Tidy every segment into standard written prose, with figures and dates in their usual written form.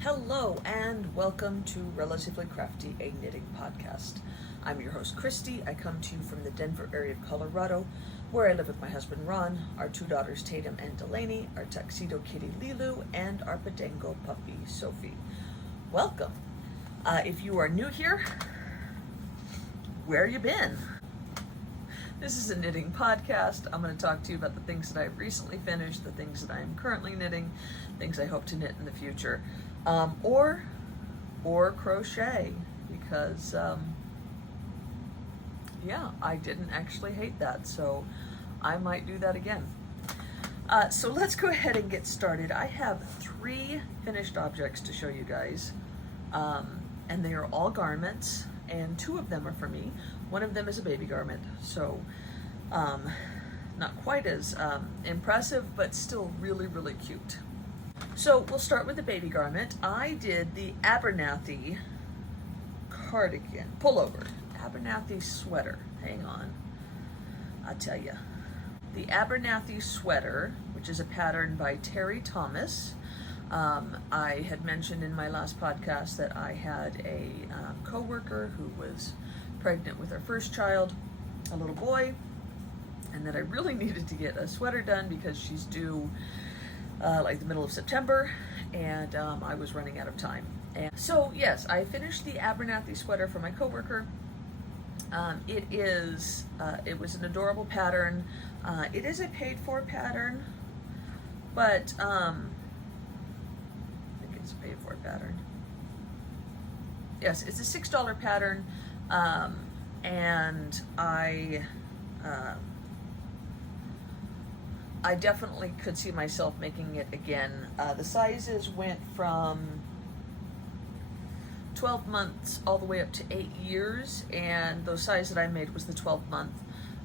Hello and welcome to Relatively Crafty, a knitting podcast. I'm your host, Christy. I come to you from the Denver area of Colorado, where I live with my husband, Ron, our two daughters, Tatum and Delaney, our tuxedo kitty, Lilu, and our Badengo puppy, Sophie. Welcome. If you are new here, where you been? This is a knitting podcast. I'm going to talk to you about the things that I've recently finished, the things that I am currently knitting, things I hope to knit in the future, or crochet, because I didn't actually hate that, so I might do that again. So let's go ahead and get started. I have 3 finished objects to show you guys, and they are all garments, and 2 of them are for me. One of them is a baby garment, so not quite as impressive, but still really, really cute. So we'll start with the baby garment. I did the Abernathy cardigan, pullover, Abernathy sweater. Hang on, I'll tell you. The Abernathy sweater, which is a pattern by Terry Thomas. I had mentioned in my last podcast that I had a co-worker who was pregnant with our first child, a little boy, and that I really needed to get a sweater done because she's due like the middle of September, and I was running out of time. And so yes, I finished the Abernathy sweater for my coworker. It was an adorable pattern. It is a paid-for pattern, but I think it's a paid-for pattern. Yes, it's a $6 pattern, and I definitely could see myself making it again. The sizes went from 12 months all the way up to 8 years, and the size that I made was the 12-month.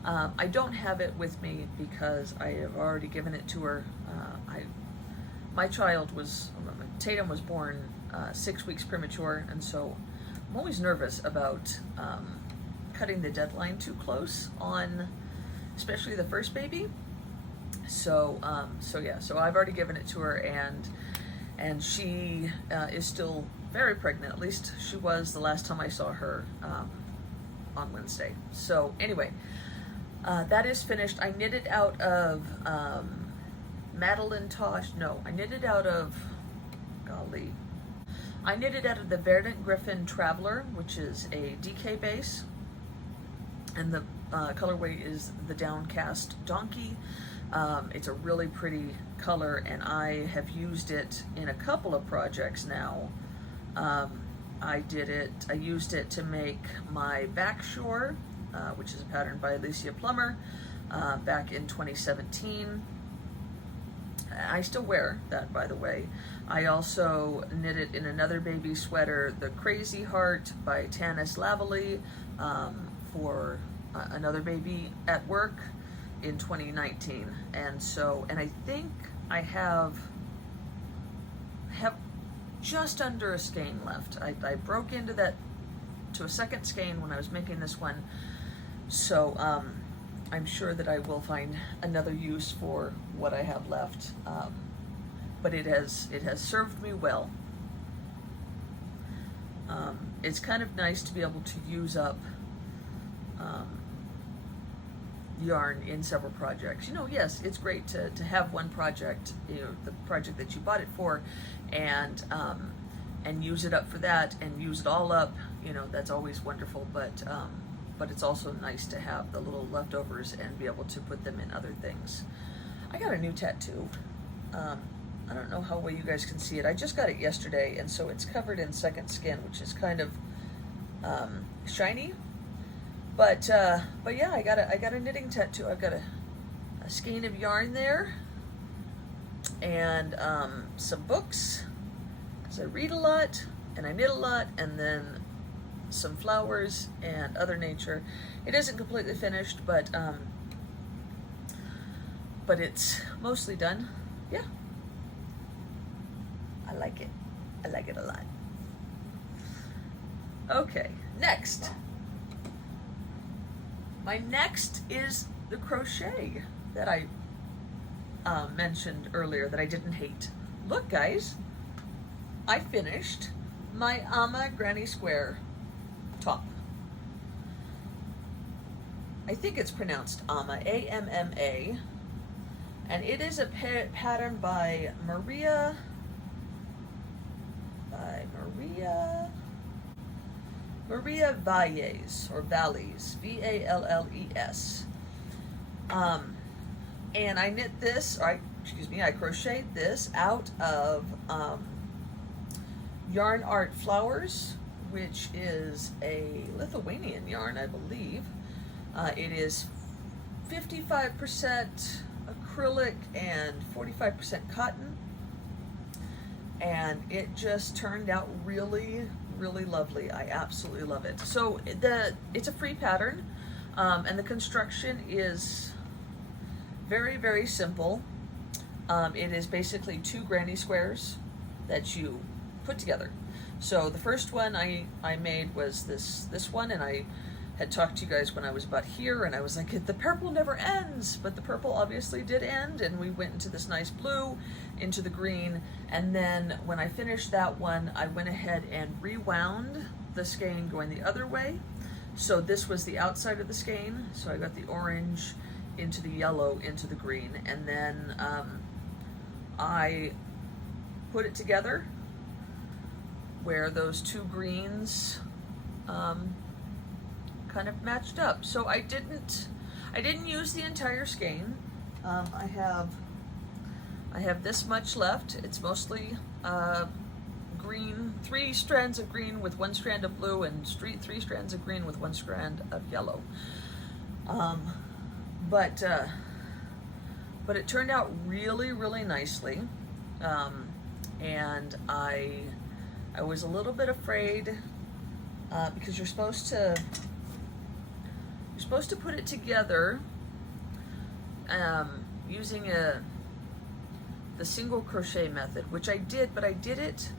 I don't have it with me because I have already given it to her. Tatum was born 6 weeks premature, and so I'm always nervous about cutting the deadline too close on, especially the first baby. So I've already given it to her, and she is still very pregnant. At least she was the last time I saw her on Wednesday. So anyway, that is finished. I knitted out of I knitted out of the Verdant Griffin Traveler, which is a DK base, and the colorway is the Downcast Donkey. It's a really pretty color, and I have used it in a couple of projects now. I used it to make my Backshore, which is a pattern by Alicia Plummer, back in 2017. I still wear that, by the way. I also knit it in another baby sweater, the Crazy Heart by Tanis Lavalley, for another baby at work in 2019. And I think I have just under a skein left. I broke into a second skein when I was making this one, so I'm sure that I will find another use for what I have left, but it has served me well. It's kind of nice to be able to use up yarn in several projects. Yes, it's great to have one project, the project that you bought it for, and use it up for that, and use it all up. That's always wonderful, but it's also nice to have the little leftovers and be able to put them in other things. I got a new tattoo. I don't know how well you guys can see it. I just got it yesterday, and so it's covered in second skin, which is kind of shiny. But yeah, I got a knitting tattoo. I've got a skein of yarn there, and some books, because I read a lot and I knit a lot, and then some flowers and other nature. It isn't completely finished, but it's mostly done. Yeah, I like it. I like it a lot. Okay, next. My next is the crochet that I mentioned earlier that I didn't hate. Look, guys, I finished my Amma Granny Square top. I think it's pronounced Amma, A-M-M-A, and it is a pattern by Maria Valles, or Valles, V-A-L-L-E-S. And I knit this, or I crocheted this out of Yarn Art Flowers, which is a Lithuanian yarn, I believe. It is 55% acrylic and 45% cotton, and it just turned out really, really lovely. I absolutely love it. So it's a free pattern, and the construction is very, very simple. It is basically 2 granny squares that you put together. So the first one I made was this one, and I had talked to you guys when I was about here, and I was like, the purple never ends, but the purple obviously did end, and we went into this nice blue, into the green, and then when I finished that one, I went ahead and rewound the skein going the other way. So this was the outside of the skein, so I got the orange into the yellow into the green, and then I put it together where those 2 greens kind of matched up. So I didn't use the entire skein. I have this much left. It's mostly green, 3 strands of green with 1 strand of blue, and 3 strands of green with 1 strand of yellow. But it turned out really, really nicely, and I was a little bit afraid because you're supposed to put it together using the single crochet method, which I did, but I did it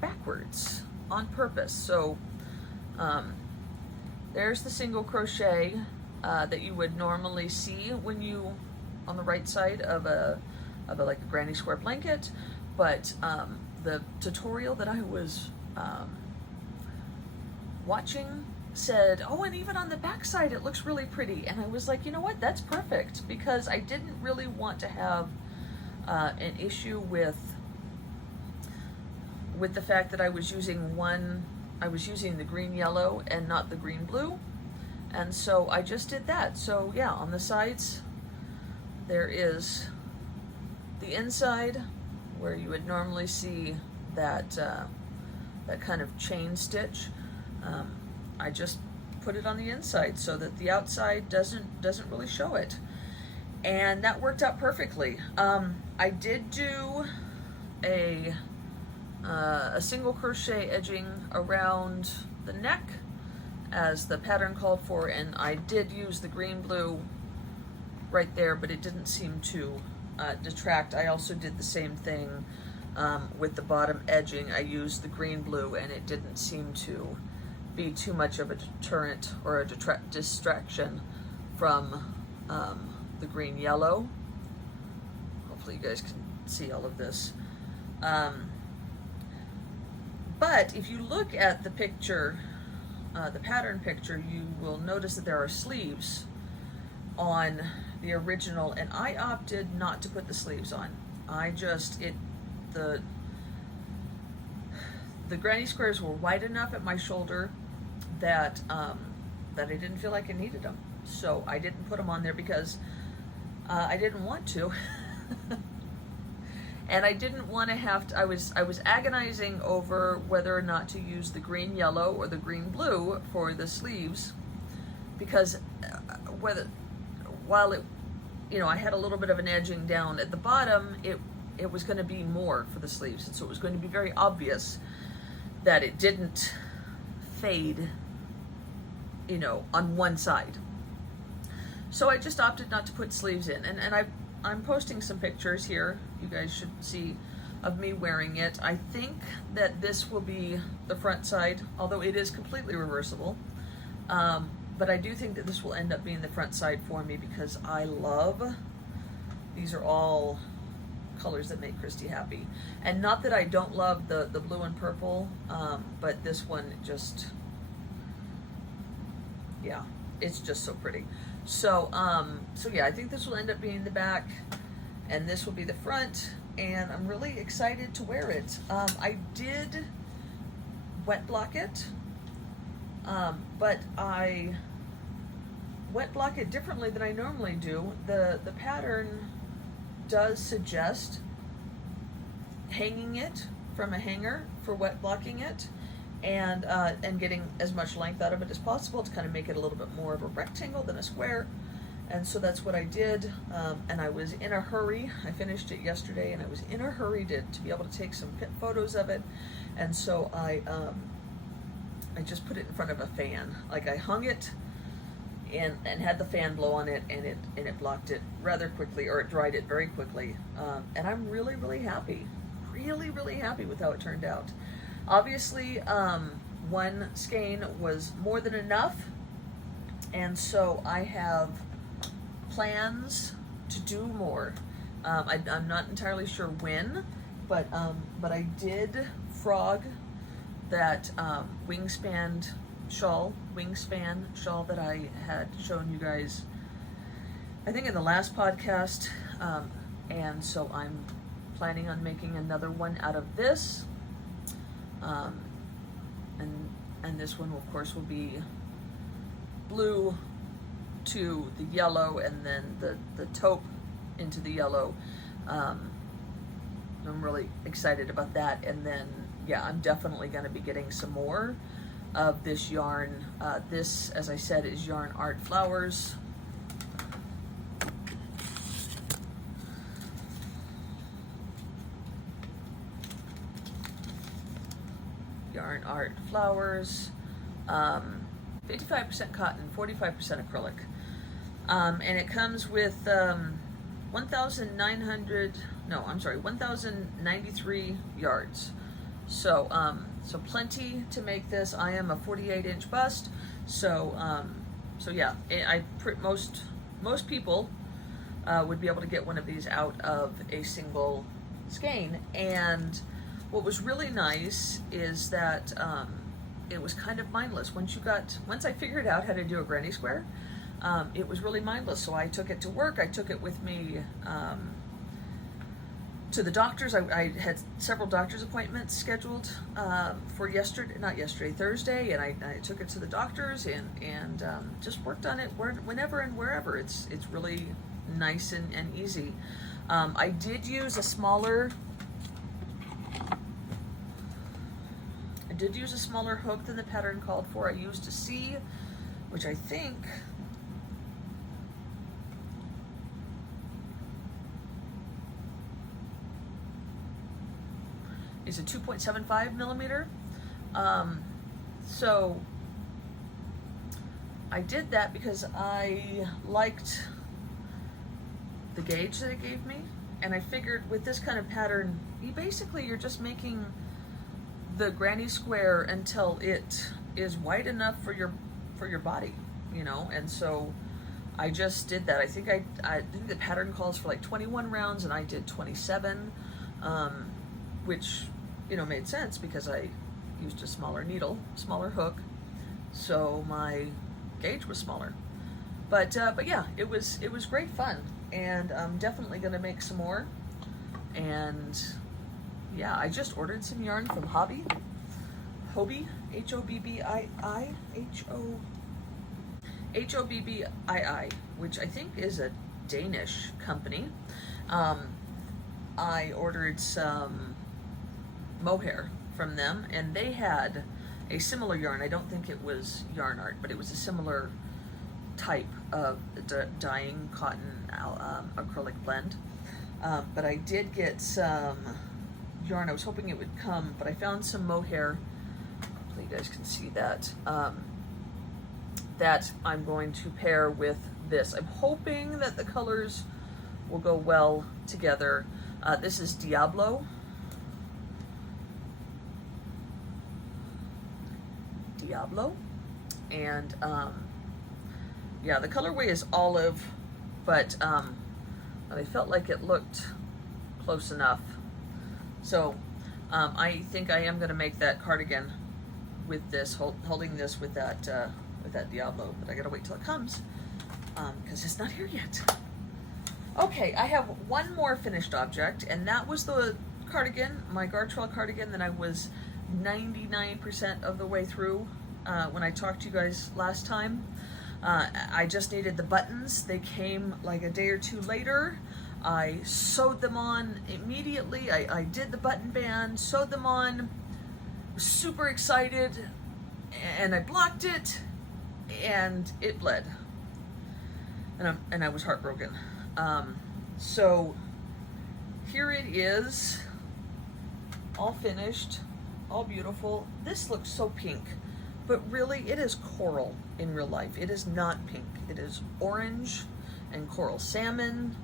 backwards on purpose. So there's the single crochet that you would normally see when you on the right side of like a granny square blanket, but the tutorial that I was watching said, oh, and even on the back side it looks really pretty, and I was like, you know what, that's perfect, because I didn't really want to have an issue with the fact that I was using the green yellow and not the green blue, and so I just did that. So yeah, on the sides there is the inside where you would normally see that kind of chain stitch. I just put it on the inside so that the outside doesn't really show it, and that worked out perfectly. I did do a single crochet edging around the neck as the pattern called for, and I did use the green blue right there, but it didn't seem to detract. I also did the same thing with the bottom edging. I used the green blue, and it didn't seem to be too much of a deterrent or a distraction from the green yellow. Hopefully you guys can see all of this. But if you look at the picture, the pattern picture, you will notice that there are sleeves on the original, and I opted not to put the sleeves on. The granny squares were wide enough at my shoulder that I didn't feel like I needed them, so I didn't put them on there because I didn't want to. And I didn't want to have to. I was agonizing over whether or not to use the green yellow or the green blue for the sleeves, because while it, I had a little bit of an edging down at the bottom, it was going to be more for the sleeves, and so it was going to be very obvious that it didn't fade, on one side. So I just opted not to put sleeves in, and I'm posting some pictures here. You guys should see of me wearing it. I think that this will be the front side, although it is completely reversible. But I do think that this will end up being the front side for me, because I love, these are all colors that make Christy happy. And not that I don't love the blue and purple, but this one just, yeah, it's just so pretty. So, so yeah, I think this will end up being the back, and this will be the front, and I'm really excited to wear it. I did wet block it, but I wet block it differently than I normally do. The pattern does suggest hanging it from a hanger for wet blocking it, and getting as much length out of it as possible to kind of make it a little bit more of a rectangle than a square. And so that's what I did, and I was in a hurry. I finished it yesterday, and I was in a hurry to be able to take some photos of it, and so I just put it in front of a fan. Like, I hung it and had the fan blow on it, and it blocked it rather quickly, or it dried it very quickly. And I'm really, really happy with how it turned out. Obviously, one skein was more than enough, and so I have plans to do more. I'm not entirely sure when, but I did frog that wingspan shawl that I had shown you guys, I think, in the last podcast, and so I'm planning on making another one out of this, and this one, of course, will be blue to the yellow, and then the taupe into the yellow. I'm really excited about that. And then, yeah, I'm definitely going to be getting some more of this yarn. This, as I said, is Yarn Art Flowers. Yarn Art Flowers. 55% cotton, 45% acrylic. And it comes with 1,093 yards. So so plenty to make this. I am a 48-inch bust, so so yeah, most people would be able to get one of these out of a single skein. And what was really nice is that it was kind of mindless. Once I figured out how to do a granny square, it was really mindless. So I took it to work. I took it with me to the doctors. I had several doctor's appointments scheduled for Thursday, and I took it to the doctors and just worked on it whenever and wherever. It's really nice and easy. I did use a smaller hook than the pattern called for. I used a C, which I think is a 2.75 millimeter. So I did that because I liked the gauge that it gave me, and I figured with this kind of pattern, you're just making the granny square until it is wide enough for your body, you know. And so I just did that. I think the pattern calls for like 21 rounds, and I did 27, which, you know, made sense because I used a smaller needle, smaller hook, so my gauge was smaller. But yeah, it was great fun, and I'm definitely gonna make some more. And yeah, I just ordered some yarn from Hobbii, Hobbii, H-O-B-B-I-I, which I think is a Danish company. I ordered some mohair from them, and they had a similar yarn. I don't think it was Yarn Art, but it was a similar type of dyeing cotton acrylic blend. But I did get some yarn. I was hoping it would come, but I found some mohair. Hopefully you guys can see that. That I'm going to pair with this. I'm hoping that the colors will go well together. This is Diablo. And yeah, the colorway is olive, but I felt like it looked close enough. So I think I am going to make that cardigan with this, holding this with that Diablo, but I gotta wait till it comes because it's not here yet. Okay, I have one more finished object, and that was the cardigan, my Gartrell cardigan that I was 99% of the way through when I talked to you guys last time. I just needed the buttons. They came like a day or two later. I sewed them on immediately. I did the button band, sewed them on, was super excited, and I blocked it, and it bled, and I was heartbroken. So here it is, all finished, all beautiful. This looks so pink, but really it is coral in real life. It is not pink. It is orange and coral salmon,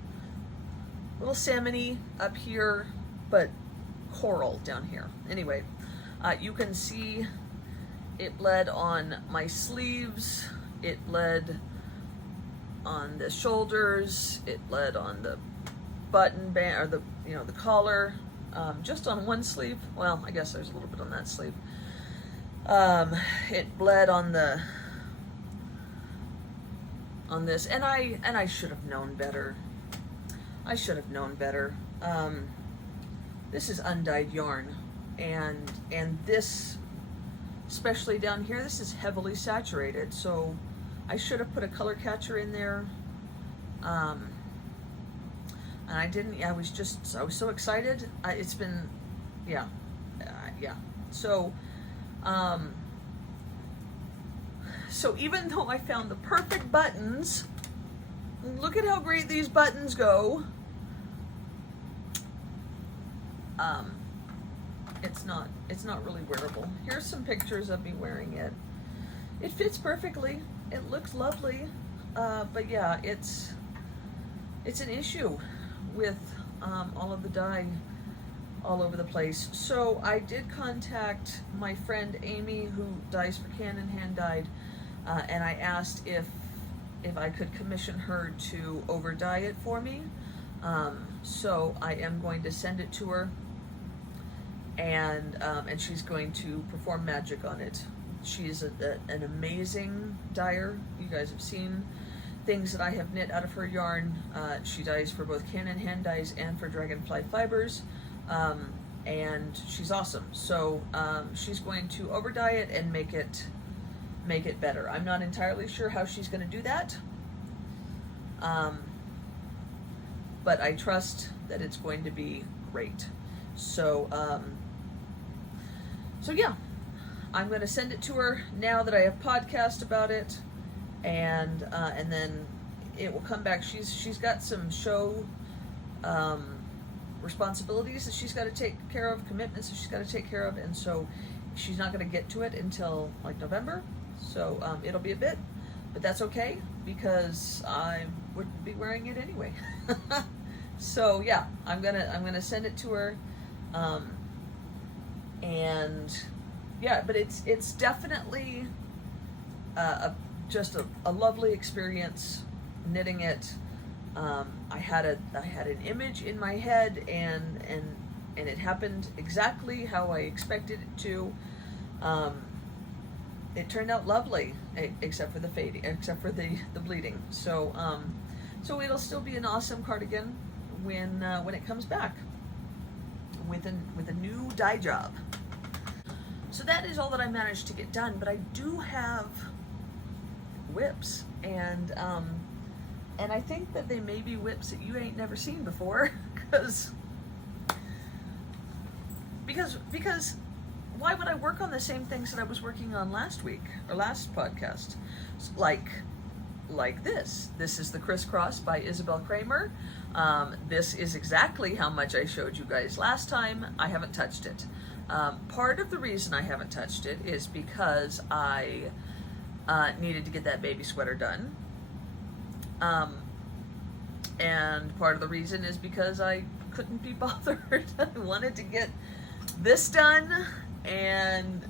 little salmon-y up here, but coral down here. Anyway, you can see it bled on my sleeves, it bled on the shoulders, it bled on the button band, or the collar, just on one sleeve. Well, I guess there's a little bit on that sleeve. It bled on this, and I should have known better. I should have known better. This is undyed yarn, and this, especially down here, this is heavily saturated, so I should have put a color catcher in there, and I didn't. I was so excited. It's been, yeah. So, so even though I found the perfect buttons, look at how great these buttons go. It's not really wearable. Here's some pictures of me wearing it. It fits perfectly. It looks lovely. But yeah, it's an issue with all of the dye all over the place. So I did contact my friend Amy, who dyes for Canon hand dyed, and I asked if I could commission her to over dye it for me. So I am going to send it to her, and she's going to perform magic on it. She's an amazing dyer. You guys have seen things that I have knit out of her yarn. She dyes for both Canon hand dyes and for Dragonfly Fibers, and she's awesome. So she's going to over dye it and make it better. I'm not entirely sure how she's going to do that, but I trust that it's going to be great. So so yeah, I'm going to send it to her now that I have podcast about it, and then it will come back. She's got some show responsibilities that she's got to take care of, commitments that she's got to take care of, and so she's not going to get to it until like November. So it'll be a bit, but that's okay because I wouldn't be wearing it anyway. So yeah, I'm gonna send it to her, and yeah, but it's definitely just a lovely experience knitting it. I had an image in my head, and it happened exactly how I expected it to. It turned out lovely, except for the fading, except for the bleeding. So so it'll still be an awesome cardigan when it comes back with a new dye job. So that is all that I managed to get done, but I do have whips, and I think that they may be whips that you ain't never seen before, because why would I work on the same things that I was working on last week or last podcast? Like this. This is the Crisscross by Isabel Kramer. This is exactly how much I showed you guys last time. I haven't touched it. Part of the reason I haven't touched it is because I needed to get that baby sweater done. And part of the reason is because I couldn't be bothered. I wanted to get this done, and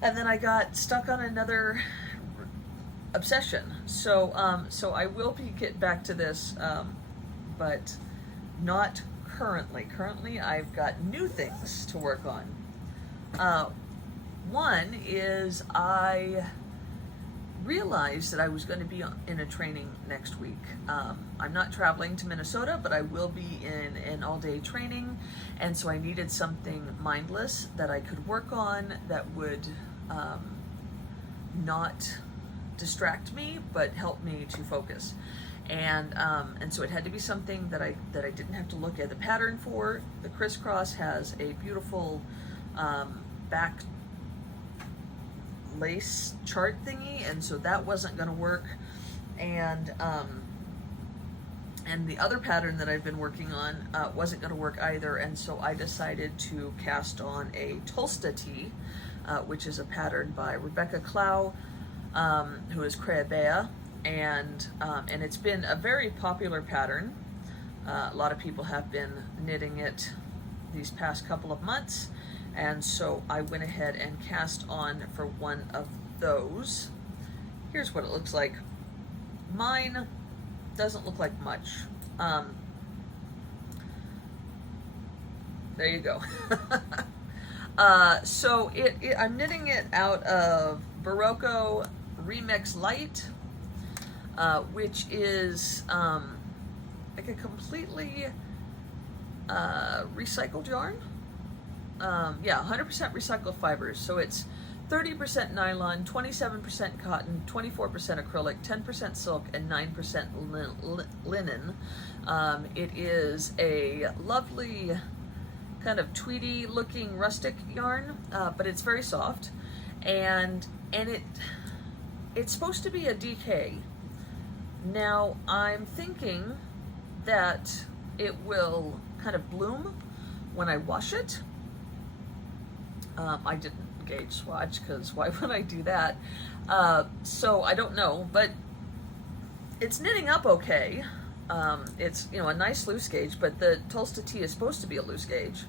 then I got stuck on another obsession. So so I will get back to this, but not currently. Currently, I've got new things to work on. One is I realized that I was going to be in a training next week. I'm not traveling to Minnesota, but I will be in an all-day training, and so I needed something mindless that I could work on that would not distract me, but help me to focus. And so it had to be something that I didn't have to look at the pattern for. The crisscross has a beautiful back lace chart thingy, and so that wasn't going to work. And the other pattern that I've been working on wasn't going to work either, and so I decided to cast on a Tulsa tee, which is a pattern by Rebecca Clow, who is Crochet, and it's been a very popular pattern. A lot of people have been knitting it these past couple of months, and so I went ahead and cast on for one of those. Here's what it looks like. Mine doesn't look like much. There you go. So I'm knitting it out of Barocco Remix Light, which is like a completely recycled yarn. Yeah, 100% recycled fibers. So it's 30% nylon, 27% cotton, 24% acrylic, 10% silk, and 9% linen. It is a lovely kind of tweedy looking rustic yarn, but it's very soft, and it's supposed to be a DK. Now I'm thinking that it will kind of bloom when I wash it. I didn't gauge swatch, because why would I do that? So I don't know, but it's knitting up okay. It's, you know, a nice loose gauge, but the Tulsa tee is supposed to be a loose gauge.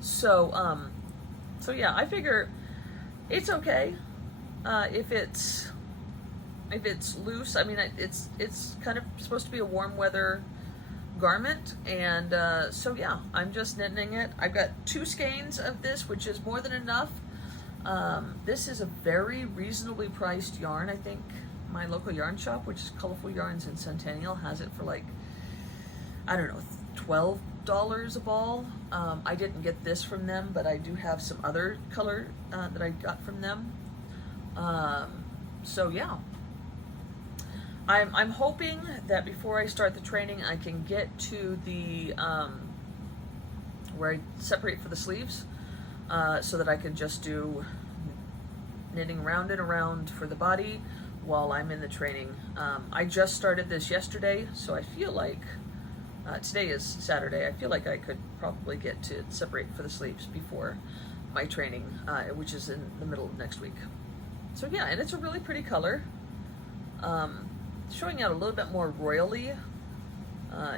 So yeah, I figure it's okay. If it's loose, I mean, it's kind of supposed to be a warm weather garment, and so yeah, I'm just knitting it. I've got 2 skeins of this, which is more than enough. This is a very reasonably priced yarn. I think my local yarn shop, which is Colorful Yarns in Centennial, has it for like, I don't know, $12 a ball. I didn't get this from them, but I do have some other color that I got from them. So yeah, I'm hoping that before I start the training, I can get to the where I separate for the sleeves, so that I can just do knitting round and around for the body while I'm in the training. I just started this yesterday, so I feel like today is Saturday. I feel like I could probably get to separate for the sleeves before my training, which is in the middle of next week. So yeah, and it's a really pretty color. Showing out a little bit more royally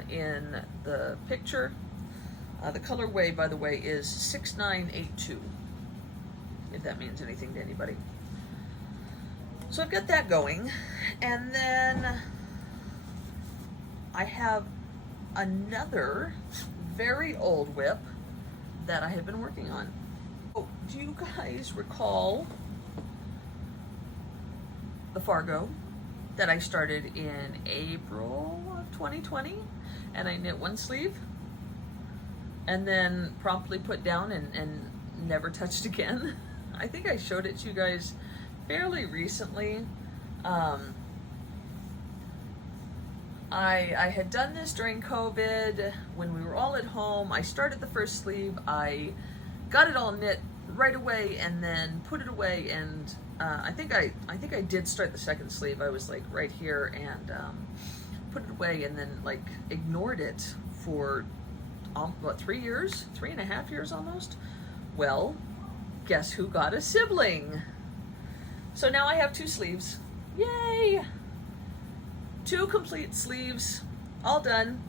in the picture. The colorway, by the way, is 6982, if that means anything to anybody. So I've got that going, and then I have another very old whip that I have been working on. Oh, do you guys recall the Fargo that I started in April of 2020, and I knit 1 sleeve and then promptly put down and never touched again? I think I showed it to you guys fairly recently. I had done this during COVID when we were all at home. I started the first sleeve, I got it all knit right away and then put it away, and I think I did start the second sleeve. I was like right here and put it away, and then like ignored it for what, 3 years, 3.5 years almost. Well, guess who got a sibling? So now I have 2 sleeves. Yay! 2 complete sleeves, all done,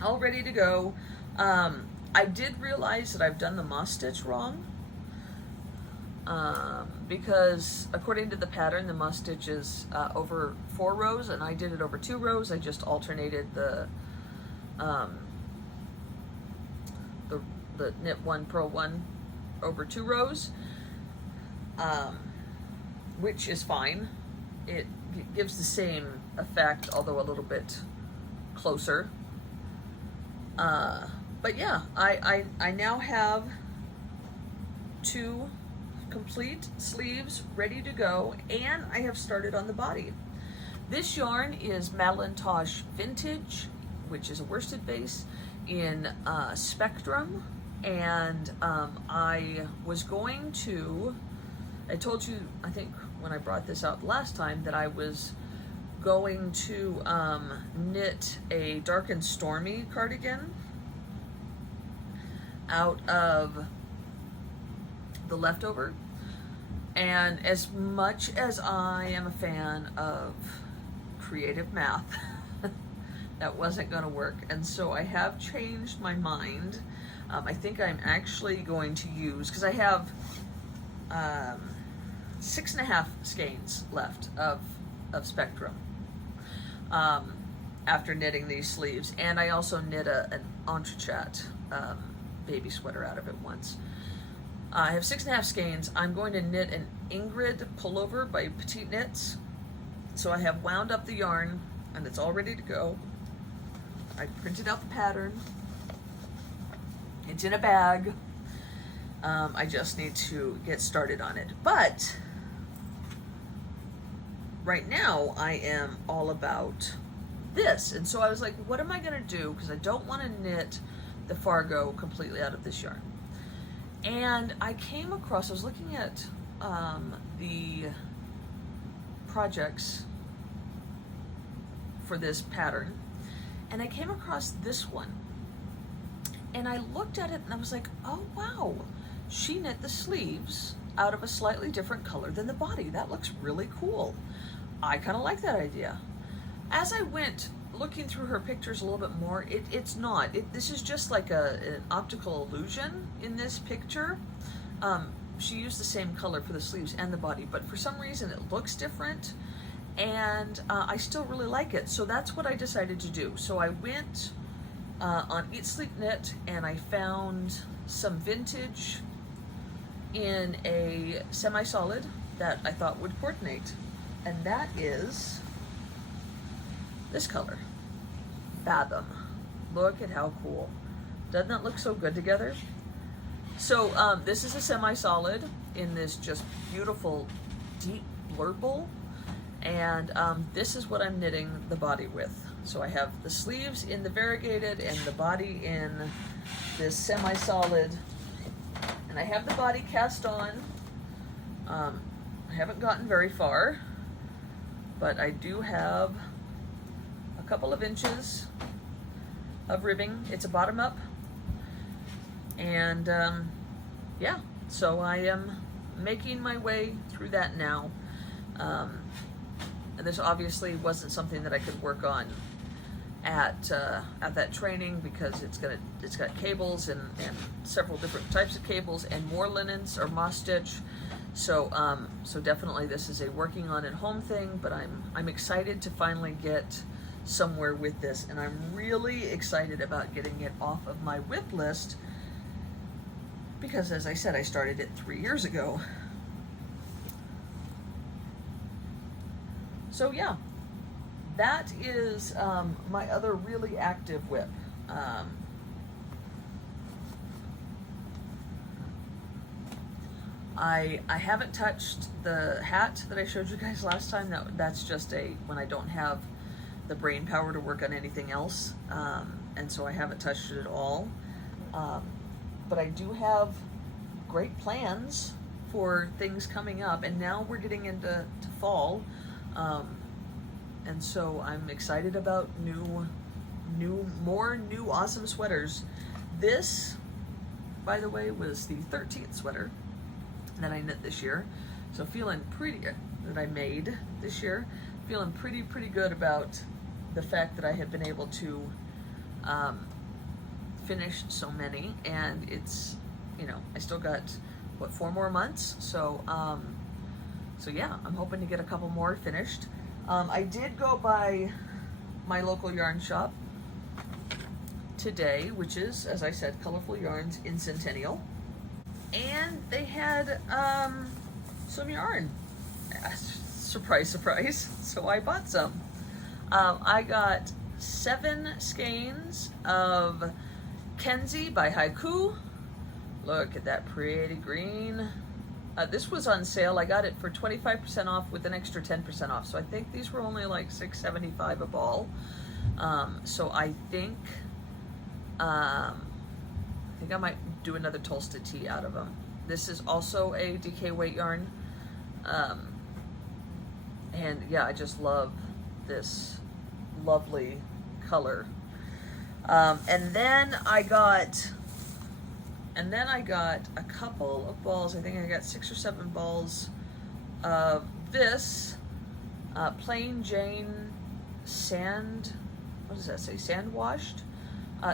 all ready to go. I did realize that I've done the moss stitch wrong, because according to the pattern, the moss stitch is over 4 rows, and I did it over 2 rows. I just alternated the the knit 1 purl 1 over 2 rows, which is fine. It gives the same effect, although a little bit closer. But yeah, I now have 2 complete sleeves ready to go, and I have started on the body. This yarn is Madeline Tosh Vintage, which is a worsted base in Spectrum, and I was going to, I told you, I think when I brought this out last time, that I was going to knit a Dark and Stormy cardigan out of the leftover. And as much as I am a fan of creative math, that wasn't going to work, and so I have changed my mind. I think I'm actually going to use, because I have 6.5 skeins left of Spectrum after knitting these sleeves, and I also knit an entrechat baby sweater out of it once. I have 6.5 skeins. I'm going to knit an Ingrid pullover by Petite Knits. So I have wound up the yarn, and it's all ready to go. I printed out the pattern. It's in a bag. I just need to get started on it. But right now I am all about this. And so I was like, what am I going to do? Because I don't want to knit the Fargo completely out of this yarn. And I came across, I was looking at the projects for this pattern, and I came across this one. And I looked at it and I was like, oh wow, she knit the sleeves out of a slightly different color than the body. That looks really cool. I kind of like that idea. As I went looking through her pictures a little bit more, it's not. This is just like an optical illusion in this picture. She used the same color for the sleeves and the body, but for some reason it looks different, and I still really like it. So that's what I decided to do. So I went on Eat Sleep Knit, and I found some vintage in a semi-solid that I thought would coordinate, and that is this color, Fathom. Look at how cool. Doesn't that look so good together? So this is a semi-solid in this just beautiful deep blurple, and this is what I'm knitting the body with. So I have the sleeves in the variegated and the body in this semi-solid, and I have the body cast on. I haven't gotten very far, but I do have a couple of inches of ribbing. It's a bottom up, and yeah, so I am making my way through that now. And this obviously wasn't something that I could work on at that training, because it's got cables and several different types of cables and more linens or moss stitch. So so definitely this is a working on at home thing, but I'm excited to finally get somewhere with this, and I'm really excited about getting it off of my WIP list, because as I said, I started it 3 years ago. So yeah, that is my other really active WIP. I haven't touched the hat that I showed you guys last time. That's just when I don't have the brain power to work on anything else, and so I haven't touched it at all. But I do have great plans for things coming up, and now we're getting into fall, and so I'm excited about more new awesome sweaters. This, by the way, was the 13th sweater that I knit this year, so feeling pretty that I made this year. Feeling pretty good about the fact that I have been able to finish so many, and it's, you know, I still got what, 4 more months, so so yeah, I'm hoping to get a couple more finished. I did go by my local yarn shop today, which is, as I said, Colorful Yarns in Centennial. And they had some yarn. Surprise, surprise. So I bought some. I got 7 skeins of Kenzie by Haiku. Look at that pretty green. This was on sale. I got it for 25% off with an extra 10% off. So I think these were only like $6.75 a ball. So I think I might do another Tulsa tee out of them. This is also a DK weight yarn. And yeah, I just love this lovely color. And then I got a couple of balls. I think I got 6 or 7 balls of this plain Jane sand, what does that say, sand washed.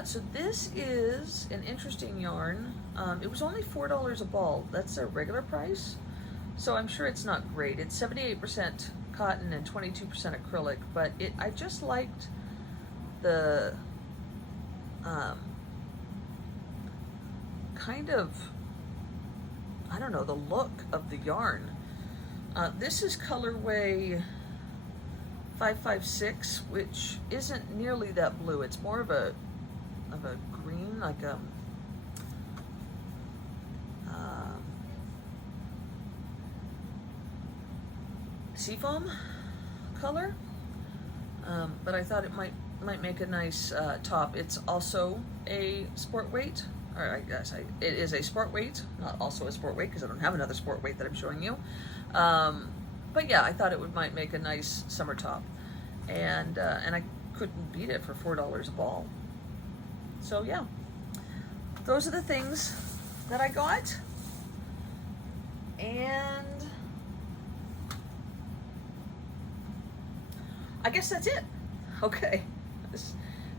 So this is an interesting yarn. It was only $4 a ball. That's their regular price. So I'm sure it's not great. It's 78% cotton and 22% acrylic, but I just liked the kind of, I don't know, the look of the yarn. This is colorway 556, which isn't nearly that blue. It's more of a green, like a seafoam color. But I thought it might make a nice top. It's also a sport weight, or I guess it is a sport weight, not also a sport weight because I don't have another sport weight that I'm showing you. But yeah, I thought it might make a nice summer top, and I couldn't beat it for $4 a ball. So yeah, those are the things that I got, and I guess that's it. Okay, this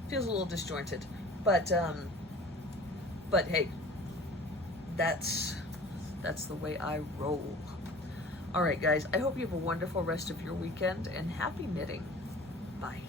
feels a little disjointed, but hey, that's the way I roll. All right, guys, I hope you have a wonderful rest of your weekend and happy knitting. Bye.